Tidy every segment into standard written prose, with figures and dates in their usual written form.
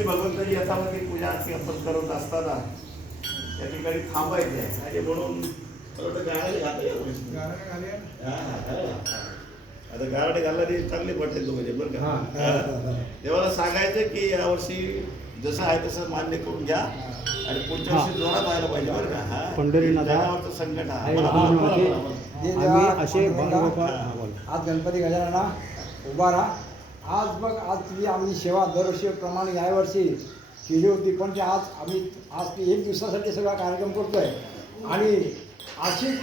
यावर्षी भगवंताची यथामती पूजा आरती आपण करत असताना त्या ठिकाणी थांबायचे आणि म्हणून गाड्या आता गारडे घालला तरी चांगली पटेल तो म्हणजे बरं का. देवाला सांगायचं की यावर्षी जसं आहे तसं मान्य करून घ्या आणि पुढच्या वर्षी जोरात व्हायला पाहिजे बरं का. हा पंढरीनाथाचं संकट आज गणपती गजानना उभा राहा. आज बघ आज तुझी आम्ही सेवा दरवर्षीप्रमाणे यावर्षी केली होती, पण ते आज ती 1 दिवसासाठी सगळा कार्यक्रम करतोय आणि अशीच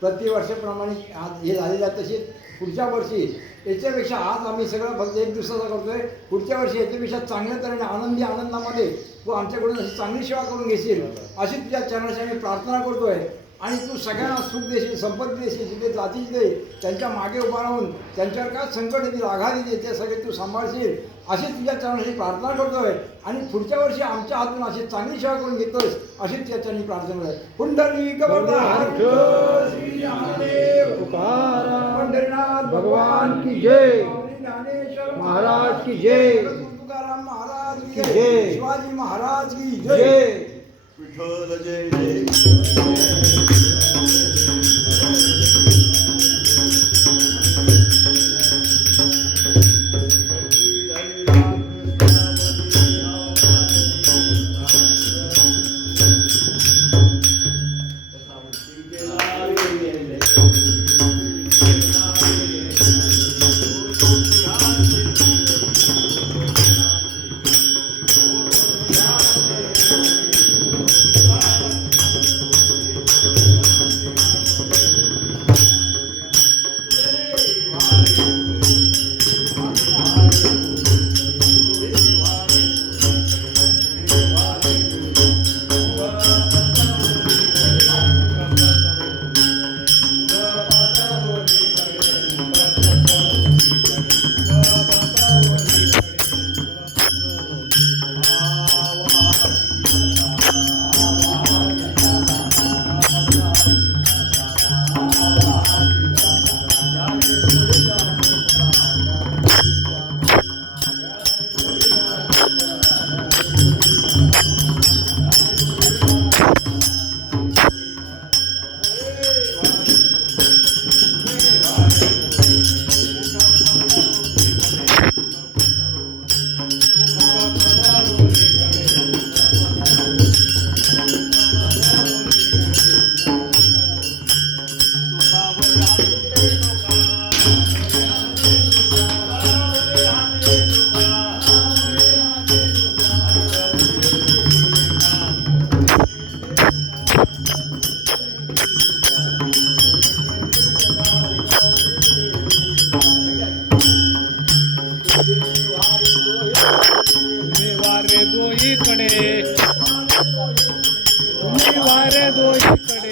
प्रतिवर्षाप्रमाणे आज हे झालेलं आहे. तशीच पुढच्या वर्षी याच्यापेक्षा आज आम्ही सगळं फक्त 1 दिवसाचा करतोय. पुढच्या वर्षी याच्यापेक्षा चांगल्या तऱ्हेने आनंदी आनंदामध्ये तू आमच्याकडून अशी चांगली सेवा करून घेशील अशी तुझ्या चरणाशी आम्ही प्रार्थना करतोय. आणि तू सगळ्यांना सुख देशील, संपत्ती देशील, जिथे जातीच दे त्यांच्या मागे उभा राहून त्यांच्यावर काय संकट येतील, आघात येतील, ते सगळे तू सांभाळशील अशी तुझ्या चरणाशी प्रार्थना करतोय. आणि पुढच्या वर्षी आमच्या हातून अशी चांगली सेवा करून घेतोयस अशीच त्याच्यानी प्रार्थना आहे. पुंडलिक पंढरीनाथ भगवान की जय, ज्ञानेश्वर महाराज की जय, तुकाराम महाराज की जय, शिवाजी महाराज की जय. विठ्ठल जय जय. वारे दोईकडे